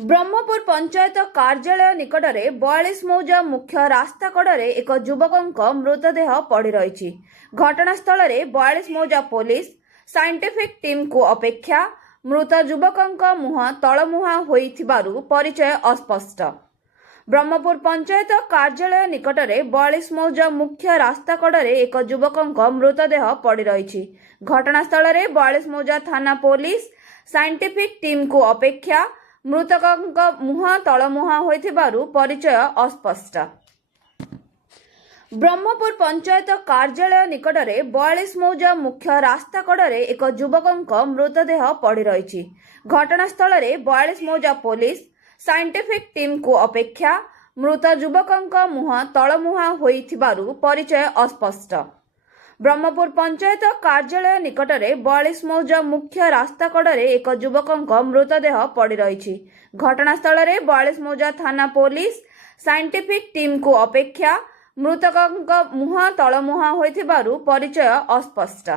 ब्रह्मपुर पंचायत कार्यालय निकटरे 42 मौजा मुख्य रास्ता कड़े एक युवक मृतदेह पड़ रही। घटनास्थल 42 मौजा पुलिस साइंटिफिक टीम को अपेक्षा मृत युवक मुह तलमुहा होइथिबारु परिचय अस्पष्ट। ब्रह्मपुर पंचायत कार्यालय निकटरे 42 मौजा मुख्य रास्ता कड़े एक युवक मृतदेह पड़ रही। घटनास्थल 42 मौजा थाना पुलिस साइंटिफिक टीम को अपेक्षा मृतक मुह तलमुहा होइथिबारु परिचय अस्पष्ट। ब्रह्मपुर पंचायत कार्यालय निकटरे 42 मौजा मुख्य रास्ता कड़े एक युवक मृतदेह पड़ रही। घटनास्थल 42 मौजा पुलिस साइंटिफिक टीम को अपेक्षा मृत युवक मुह तलमुहा होइथिबारु परिचय अस्पष्ट। ब्रह्मपुर पंचायत कार्यालय निकटरे 42 मौजा मुख्य रास्ता कड़े एक युवक मृतदेह पड़ रही। घटनास्थल 42 मौजा थाना पुलिस साइंटिफिक टीम को अपेक्षा मृतक मुह तलमुहा होइथिबारु परिचय अस्पष्ट।